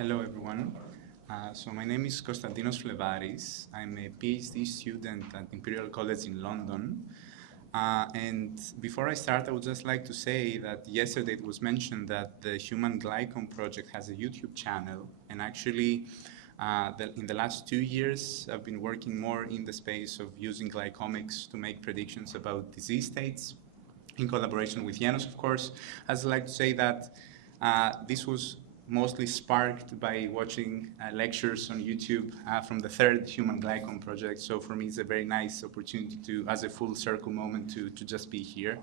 Hello, everyone. So my name is Konstantinos Flevaris. I'm a PhD student at Imperial College in London. And before I start, I would just like to say that yesterday it was mentioned that the Human Glycome project has a YouTube channel. And actually, in the last 2 years, I've been working more in the space of using glycomics to make predictions about disease states, in collaboration with Janos, of course. I'd like to say that this was mostly sparked by watching lectures on YouTube from the third Human Glycome project. So for me, it's a very nice opportunity to, as a full circle moment, to just be here.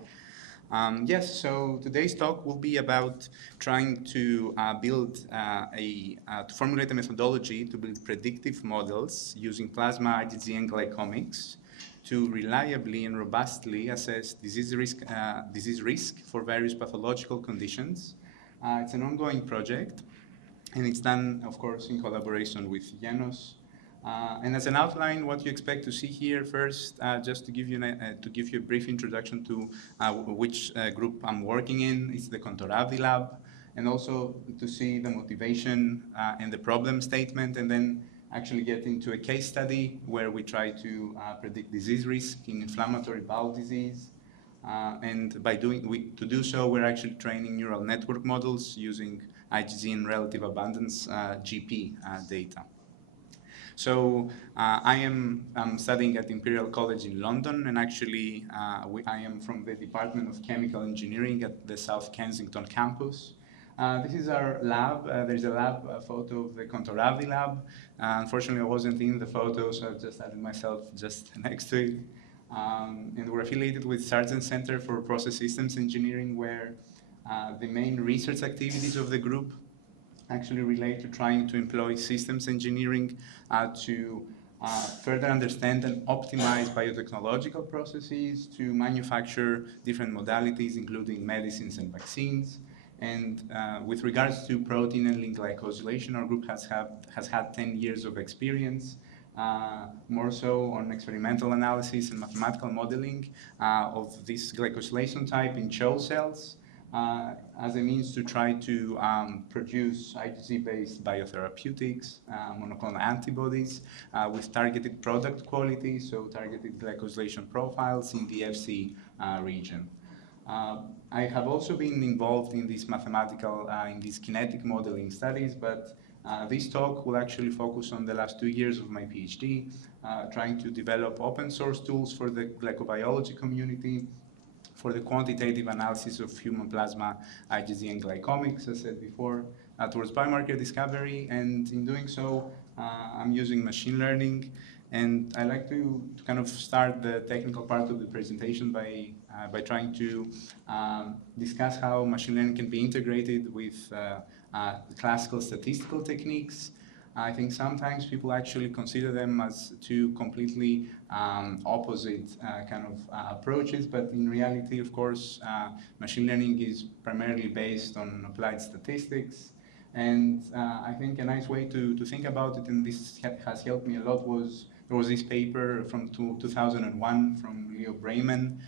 Yes, so today's talk will be about trying to to formulate a methodology to build predictive models using plasma, IgG, and glycomics to reliably and robustly assess disease risk for various pathological conditions. It's an ongoing project, and it's done, of course, in collaboration with Janos. And as an outline, what you expect to see here first, just to give you a brief introduction to which group I'm working in, is the Kontoravi lab, and also to see the motivation and the problem statement, and then actually get into a case study where we try to predict disease risk in inflammatory bowel disease. And to do so, we're actually training neural network models using IgG and relative abundance GP data. So I'm studying at Imperial College in London, and actually I am from the Department of Chemical Engineering at the South Kensington campus. This is our lab. There's a lab photo of the Kontoravi lab. Unfortunately, I wasn't in the photo, so I've just added myself just next to it. And we're affiliated with Sargent Center for Process Systems Engineering, where the main research activities of the group actually relate to trying to employ systems engineering to further understand and optimize biotechnological processes to manufacture different modalities, including medicines and vaccines. And with regards to protein and link glycosylation, our group has had 10 years of experience, more so on experimental analysis and mathematical modeling of this glycosylation type in CHO cells, as a means to try to produce IgG-based biotherapeutics, monoclonal antibodies with targeted product quality, so targeted glycosylation profiles in the FC region. I have also been involved in these kinetic modeling studies, but this talk will actually focus on the last 2 years of my PhD, trying to develop open source tools for the glycobiology community, for the quantitative analysis of human plasma, IgG, and glycomics, as said before, towards biomarker discovery. And in doing so, I'm using machine learning. And I like to kind of start the technical part of the presentation by trying to discuss how machine learning can be integrated with classical statistical techniques. I think sometimes people actually consider them as two completely opposite kind of approaches, but in reality, of course, machine learning is primarily based on applied statistics. And I think a nice way to think about it, and this has helped me a lot, there was this paper from 2001 from Leo Brayman.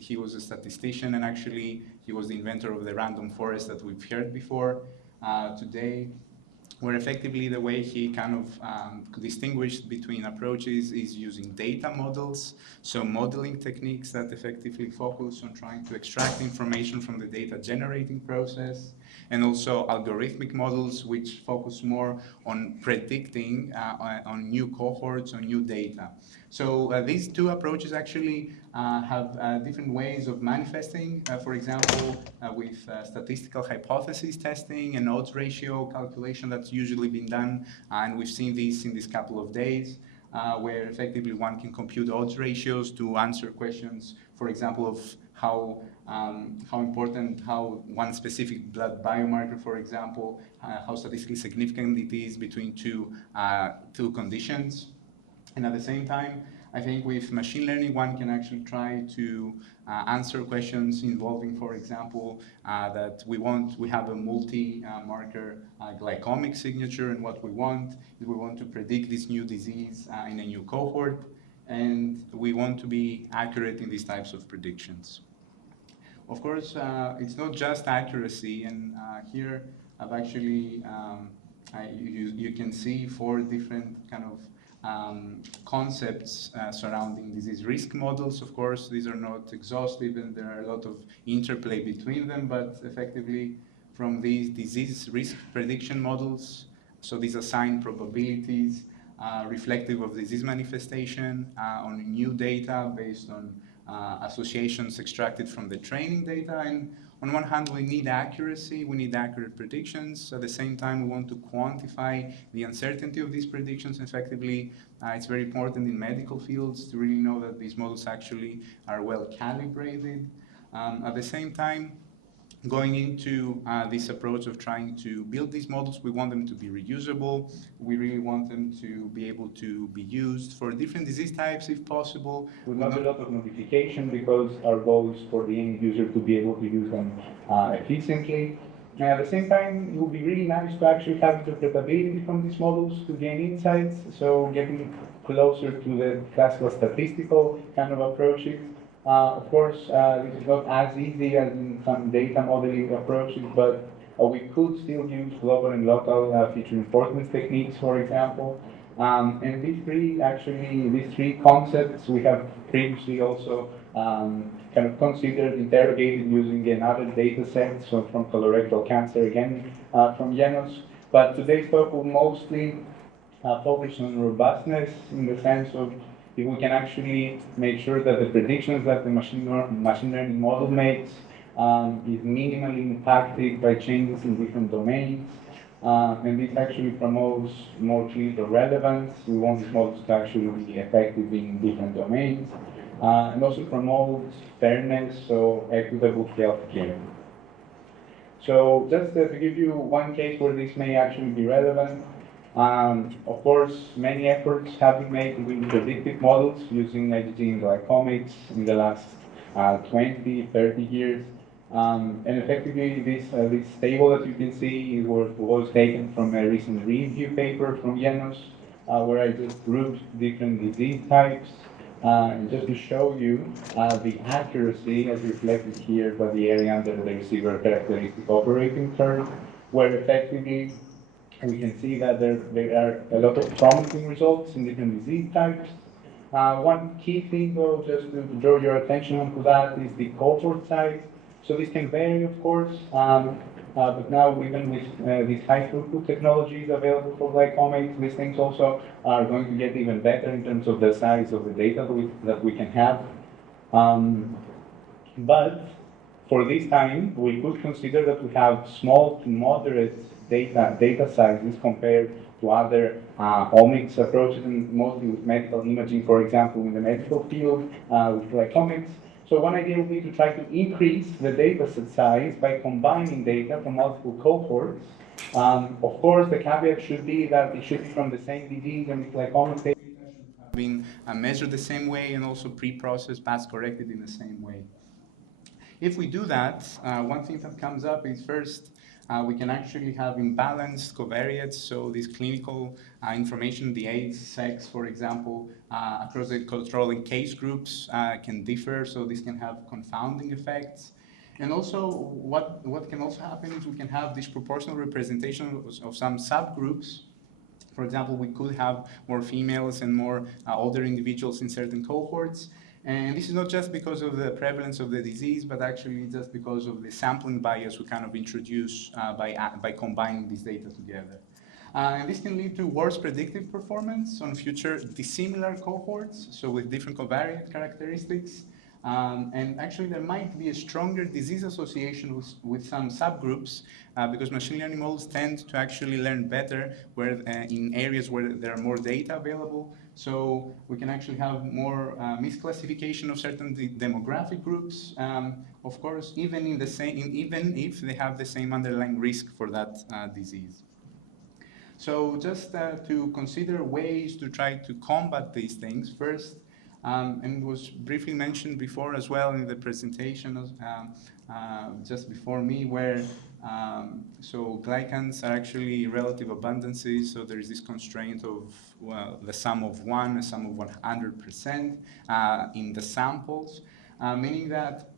He was a statistician, and actually he was the inventor of the random forest that we've heard before today, where effectively the way he kind of distinguished between approaches is using data models, so modeling techniques that effectively focus on trying to extract information from the data generating process, and also algorithmic models which focus more on predicting on new cohorts, on new data. So these two approaches actually have different ways of manifesting, for example, with statistical hypothesis testing and odds ratio calculation that's usually been done, and we've seen this in this couple of days, where effectively one can compute odds ratios to answer questions, for example, of how important, how one specific blood biomarker, for example, how statistically significant it is between two conditions. And at the same time, I think with machine learning, one can actually try to answer questions involving, for example, that we have a multi-marker glycomic signature, and what we want is we want to predict this new disease in a new cohort, and we want to be accurate in these types of predictions. Of course, it's not just accuracy, and here I've actually you can see four different kind of concepts surrounding disease risk models. Of course, these are not exhaustive and there are a lot of interplay between them, but effectively from these disease risk prediction models, so these assign probabilities reflective of disease manifestation on new data based on associations extracted from the training data. And on one hand, we need accuracy, we need accurate predictions. At the same time, we want to quantify the uncertainty of these predictions effectively. It's very important in medical fields to really know that these models actually are well calibrated. At the same time, going into this approach of trying to build these models, we want them to be reusable. We really want them to be able to be used for different disease types if possible. With not a lot of modification, because our goal is for the end user to be able to use them efficiently. And at the same time, it would be really nice to actually have interpretability from these models to gain insights, so getting closer to the classical statistical kind of approaches. Of course, this is not as easy as in some data modeling approaches, but we could still use global and local feature reinforcement techniques, for example. And these three concepts we have previously also kind of considered, interrogated using another data set, so from colorectal cancer again from Janos. But today's talk will mostly focus on robustness in the sense of if we can actually make sure that the predictions that the machine learning model makes is minimally impacted by changes in different domains. And this actually promotes more clinical relevance. We want these models to actually be effective in different domains. And also promotes fairness, so equitable healthcare. So just to give you one case where this may actually be relevant, of course, many efforts have been made to build predictive models using IgG glycomics in the last 20, 30 years. And effectively, this table that you can see was taken from a recent review paper from Janos, where I just grouped different disease types. And just to show you the accuracy as reflected here by the area under the receiver characteristic operating curve, where effectively we can see that there are a lot of promising results in different disease types. One key thing, though, just to draw your attention onto that, is the cohort size. So this can vary, of course, but now even with these high throughput technologies available for glycomics, these things also are going to get even better in terms of the size of the data that we can have. But for this time, we could consider that we have small to moderate data sizes compared to other omics approaches, and mostly with medical imaging, for example, in the medical field with glycomics. So one idea would be to try to increase the data set size by combining data from multiple cohorts. Of course, the caveat should be that it should be from the same disease, and with glycomics data should have been measured the same way and also pre-processed, pass-corrected in the same way. If we do that, one thing that comes up is first, we can actually have imbalanced covariates, so this clinical information, the age, sex, for example, across the controlling case groups can differ, so this can have confounding effects. And also, what can also happen is we can have disproportional representation of some subgroups. For example, we could have more females and more older individuals in certain cohorts. And this is not just because of the prevalence of the disease, but actually just because of the sampling bias we kind of introduce by combining these data together. And this can lead to worse predictive performance on future dissimilar cohorts, so with different covariate characteristics. And actually, there might be a stronger disease association with some subgroups because machine learning models tend to actually learn better in areas where there are more data available. So we can actually have more misclassification of certain demographic groups, of course, even if they have the same underlying risk for that disease. So just to consider ways to try to combat these things, first, and was briefly mentioned before as well in the presentation just before me, where so glycans are actually relative abundances, so there is this constraint of the sum of 1, a sum of 100% in the samples, meaning that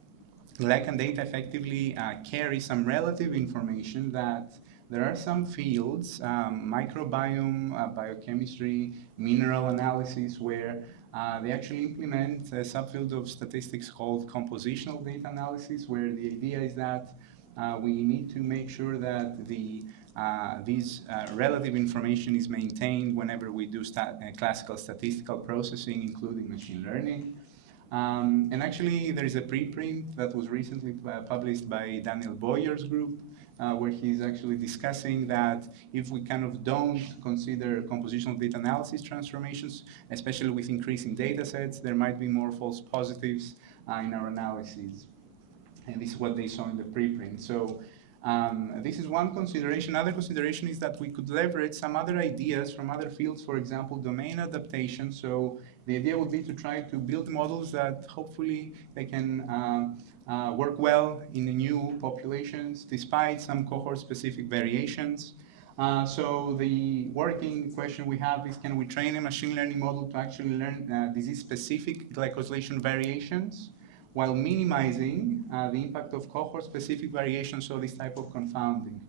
glycan data effectively carry some relative information that there are some fields, microbiome, biochemistry, mineral analysis, where they actually implement a subfield of statistics called compositional data analysis, where the idea is that we need to make sure that these relative information is maintained whenever we do classical statistical processing, including machine learning. And actually, there is a preprint that was recently published by Daniel Boyer's group, where he's actually discussing that if we kind of don't consider compositional data analysis transformations, especially with increasing data sets, there might be more false positives in our analyses. And this is what they saw in the preprint. So this is one consideration. Another consideration is that we could leverage some other ideas from other fields, for example, domain adaptation. So the idea would be to try to build models that hopefully they can work well in the new populations despite some cohort-specific variations. So the working question we have is, can we train a machine learning model to actually learn disease-specific glycosylation variations while minimizing the impact of cohort-specific variations, so this type of confounding?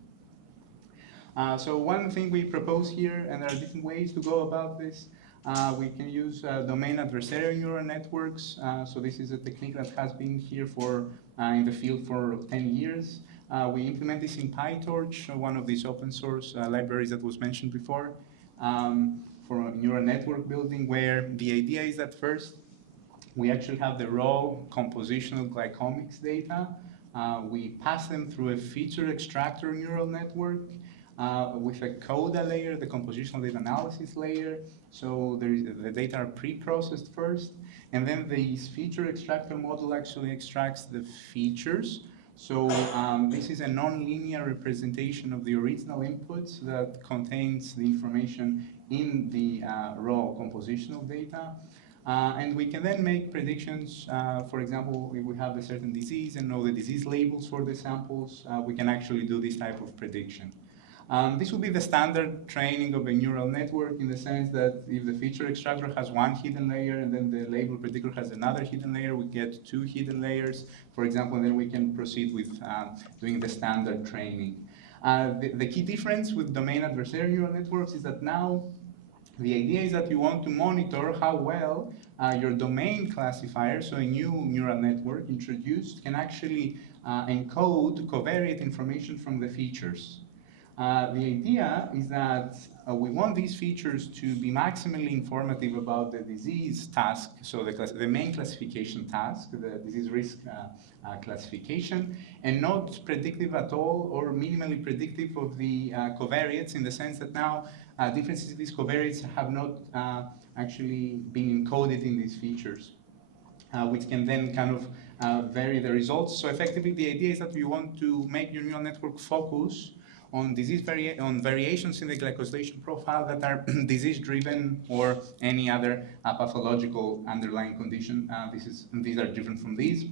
So one thing we propose here, and there are different ways to go about this, we can use domain adversarial neural networks. So this is a technique that has been here in the field for 10 years. We implement this in PyTorch, one of these open source libraries that was mentioned before, for neural network building, where the idea is that first, we actually have the raw compositional glycomics data. We pass them through a feature extractor neural network with a CODA layer, the compositional data analysis layer. So the data are pre-processed first, and then this feature extractor model actually extracts the features. So this is a non-linear representation of the original inputs that contains the information in the raw compositional data. And we can then make predictions. For example, if we have a certain disease and know the disease labels for the samples, we can actually do this type of prediction. This would be the standard training of a neural network, in the sense that if the feature extractor has one hidden layer and then the label predictor has another hidden layer, we get two hidden layers, for example, and then we can proceed with doing the standard training. The key difference with domain adversarial neural networks is that now the idea is that you want to monitor how well your domain classifier, so a new neural network introduced, can actually encode covariate information from the features. The idea is that we want these features to be maximally informative about the disease task, so the main classification task, the disease risk classification, and not predictive at all or minimally predictive of the covariates, in the sense that now differences in these covariates have not actually been encoded in these features, which can then kind of vary the results. So effectively, the idea is that you want to make your neural network focus on variations in the glycosylation profile that are disease-driven or any other pathological underlying condition. These are different from these,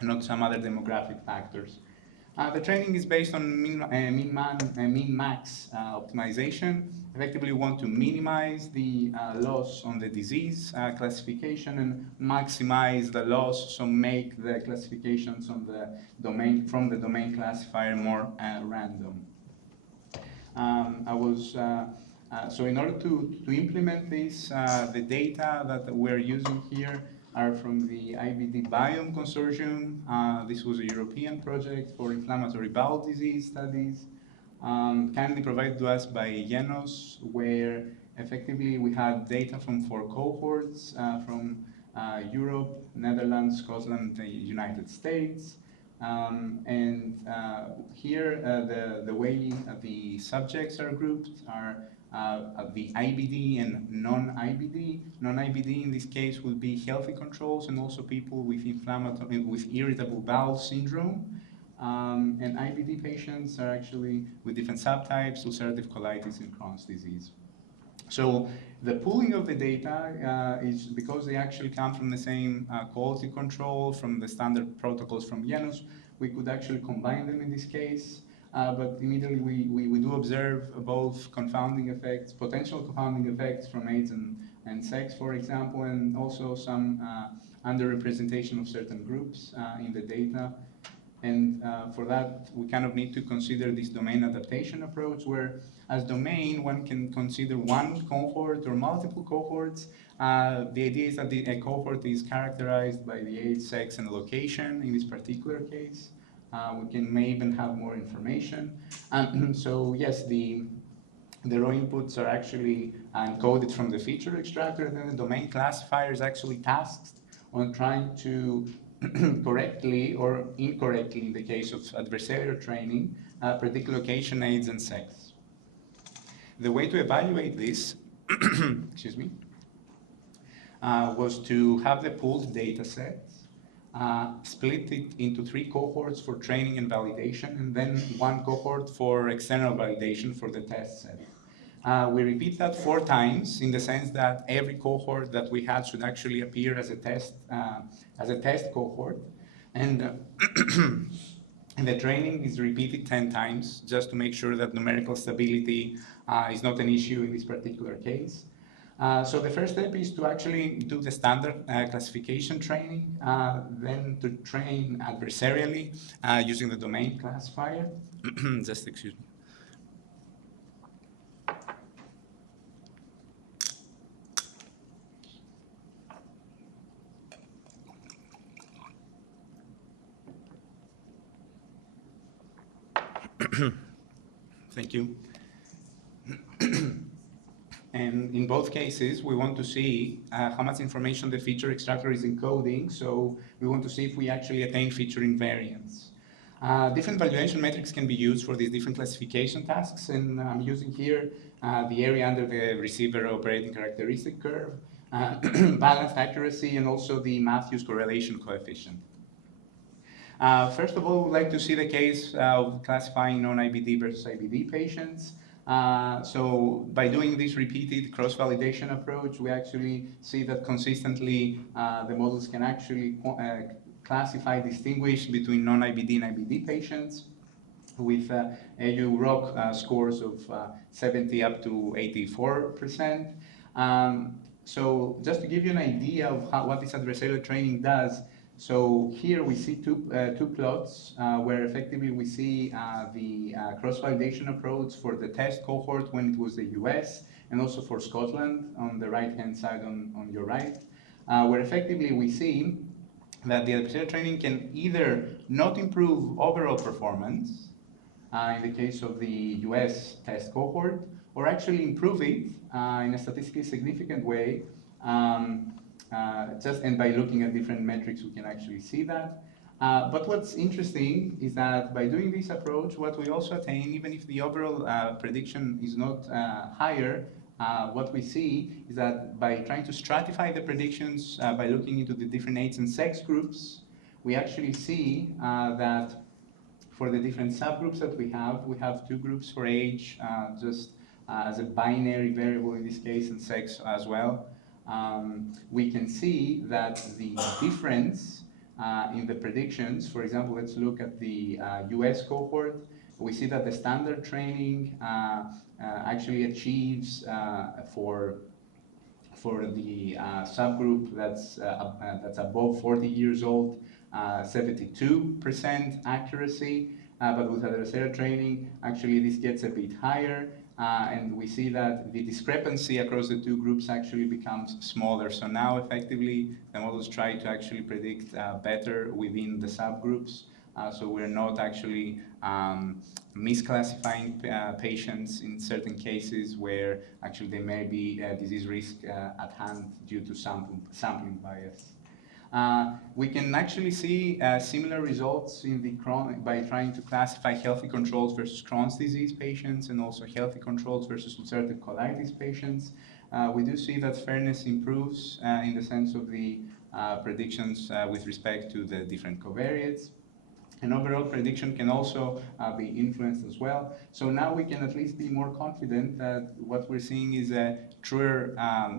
not some other demographic factors. The training is based on min-max optimization. Effectively, we want to minimize the loss on the disease classification and maximize the loss, so make the classifications on the domain from the domain classifier more random. So in order to implement this, the data that we're using here are from the IBD Biome Consortium. This was a European project for inflammatory bowel disease studies, kindly provided to us by Jenos, where effectively we had data from 4 cohorts from Europe, Netherlands, Scotland, the United States. Here, the way the subjects are grouped are the IBD and non-IBD. Non-IBD in this case would be healthy controls and also people with irritable bowel syndrome. And IBD patients are actually with different subtypes, ulcerative colitis and Crohn's disease. So the pooling of the data is because they actually come from the same quality control, from the standard protocols from Jenos. We could actually combine them in this case, but immediately we do observe both confounding effects, potential confounding effects from age and sex, for example, and also some underrepresentation of certain groups in the data. And for that, we kind of need to consider this domain adaptation approach, where as domain, one can consider one cohort or multiple cohorts. The idea is that a cohort is characterized by the age, sex, and location in this particular case. We may even have more information. So yes, the raw inputs are actually encoded from the feature extractor, and then the domain classifier is actually tasked on trying to correctly or incorrectly, in the case of adversarial training, predict location, age, and sex. The way to evaluate this, excuse me, was to have the pooled data sets, split it into 3 cohorts for training and validation, and then 1 cohort for external validation for the test set. We repeat that 4 times in the sense that every cohort that we had should actually appear as a test cohort, and and the training is repeated 10 times just to make sure that numerical stability is not an issue in this particular case. So the first step is to actually do the standard classification training, then to train adversarially using the domain classifier. Just excuse me. Thank you. And in both cases, we want to see how much information the feature extractor is encoding. So we want to see if we actually attain feature invariance. Different valuation metrics can be used for these different classification tasks. And I'm using here the area under the receiver operating characteristic curve, balanced accuracy, and also the Matthews correlation coefficient. First of all, we'd like to see the case of classifying non-IBD versus IBD patients. So by doing this repeated cross-validation approach, we actually see that consistently the models can actually distinguish between non-IBD and IBD patients with AU-ROC scores of 70 up to 84%. So just to give you an idea of what this adversarial training does, so here we see two plots where effectively we see the cross-validation approach for the test cohort when it was the US, and also for Scotland on the right-hand side on your right, where effectively we see that the adversarial training can either not improve overall performance, in the case of the US test cohort, or actually improve it in a statistically significant way. And by looking at different metrics, we can actually see that. But what's interesting is that by doing this approach, what we also attain, even if the overall prediction is not higher, what we see is that by trying to stratify the predictions by looking into the different age and sex groups, we actually see that for the different subgroups that we have 2 groups for age, just as a binary variable in this case, and sex as well. We can see that the difference in the predictions, for example, let's look at the US cohort. We see that the standard training actually achieves for the subgroup that's above 40 years old, 72% accuracy, but with adversarial training, actually this gets a bit higher. And we see that the discrepancy across the 2 groups actually becomes smaller. So now effectively the models try to actually predict better within the subgroups. So we're not actually misclassifying patients in certain cases where actually there may be a disease risk at hand due to sampling bias. We can actually see similar results in the by trying to classify healthy controls versus Crohn's disease patients, and also healthy controls versus ulcerative colitis patients. We do see that fairness improves in the sense of the predictions with respect to the different covariates. And overall prediction can also be influenced as well. So now we can at least be more confident that what we're seeing is a truer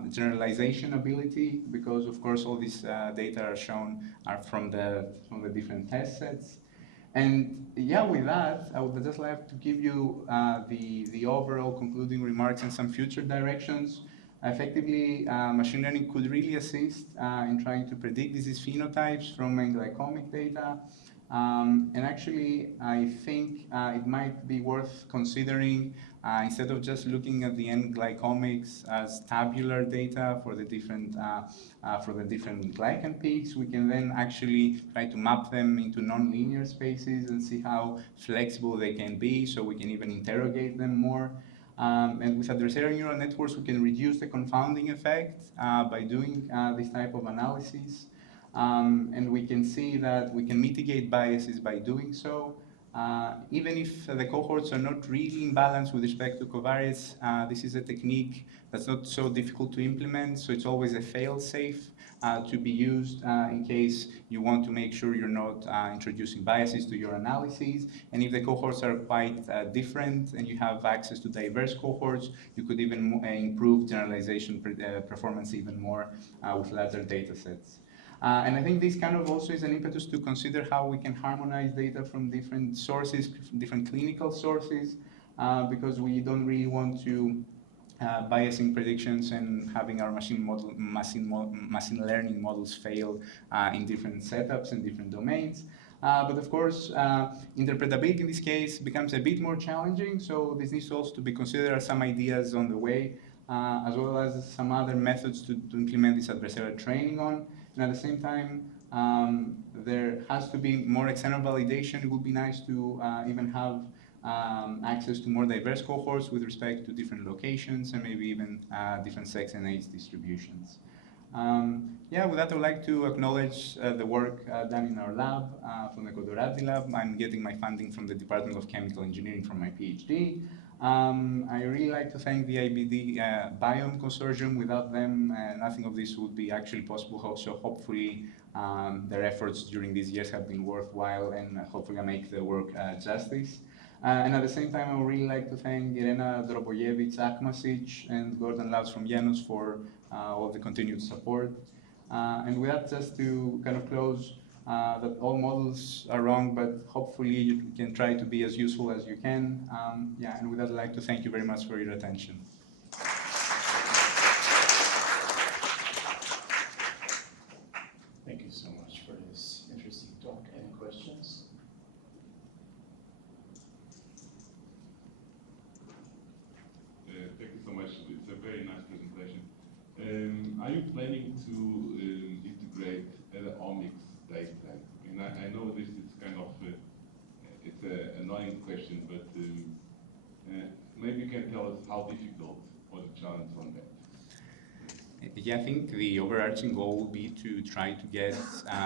generalization ability, because of course all these data are from the different test sets. And yeah, with that, I would just like to give you the overall concluding remarks and some future directions. Effectively, machine learning could really assist in trying to predict disease phenotypes from glycomic data. And actually, I think it might be worth considering, instead of just looking at the end glycomics as tabular data for the different glycan peaks, we can then actually try to map them into nonlinear spaces and see how flexible they can be, so we can even interrogate them more. And with adversarial neural networks, we can reduce the confounding effect by doing this type of analysis. And we can see that we can mitigate biases by doing so. Even if the cohorts are not really in balance with respect to covariates, this is a technique that's not so difficult to implement, so it's always a fail-safe to be used in case you want to make sure you're not introducing biases to your analyses. And if the cohorts are quite different and you have access to diverse cohorts, you could even improve generalization performance even more with larger data sets. And I think this kind of also is an impetus to consider how we can harmonize data from different sources, different clinical sources, because we don't really want to biasing predictions and having our machine learning models fail in different setups and different domains. But of course, interpretability in this case becomes a bit more challenging, so this needs also to be considered as some ideas on the way, as well as some other methods to implement this adversarial training on. And at the same time, there has to be more external validation. It would be nice to even have access to more diverse cohorts with respect to different locations and maybe even different sex and age distributions. Yeah, with that, I would like to acknowledge the work done in our lab, from the Kodorati lab. I'm getting my funding from the Department of Chemical Engineering for my PhD. I really like to thank the IBD Biome Consortium. Without them, nothing of this would be actually possible. So hopefully their efforts during these years have been worthwhile, and hopefully I make the work justice. And at the same time, I would really like to thank Irena Drobojevic-Akmasic and Gordon Laus from Janus for all the continued support. And with that, just to kind of close, that all models are wrong, but hopefully you can try to be as useful as you can. Yeah, and with that, I'd like to thank you very much for your attention. Thank you so much for this interesting talk. Any questions? Thank you so much. It's a very nice presentation. Are you planning to integrate other omics data? I mean, I know this is kind of it's an annoying question, but maybe you can tell us how difficult or the challenge on that. Yeah, I think the overarching goal would be to try to get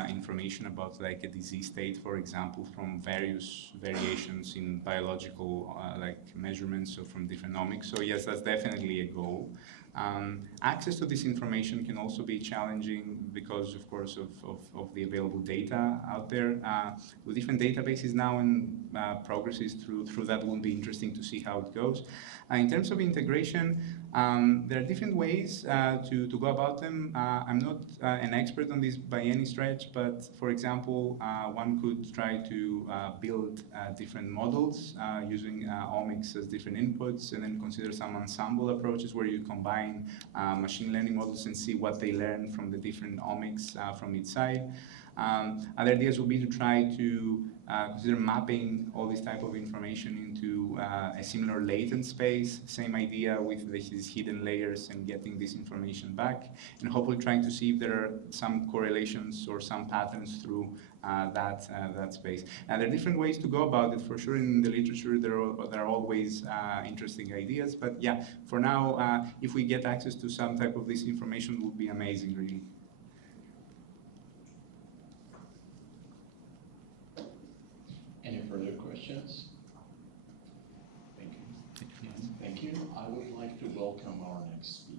information about like a disease state, for example, from various variations in biological like measurements, so from different omics. So yes, that's definitely a goal. Access to this information can also be challenging because, of course, of the available data out there. With different databases now and progresses through that, will be interesting to see how it goes. In terms of integration, there are different ways to go about them. I'm not an expert on this by any stretch, but for example, one could try to build different models using omics as different inputs, and then consider some ensemble approaches where you combine machine learning models and see what they learn from the different omics from each side. Other ideas will be to try to consider mapping all this type of information into a similar latent space, same idea with these hidden layers and getting this information back, and hopefully trying to see if there are some correlations or some patterns through that space. And there are different ways to go about it. For sure, in the literature, there are always interesting ideas, but yeah, for now, if we get access to some type of this information, it would be amazing, really. Any further questions? Thank you. Thank you. I would like to welcome our next speaker.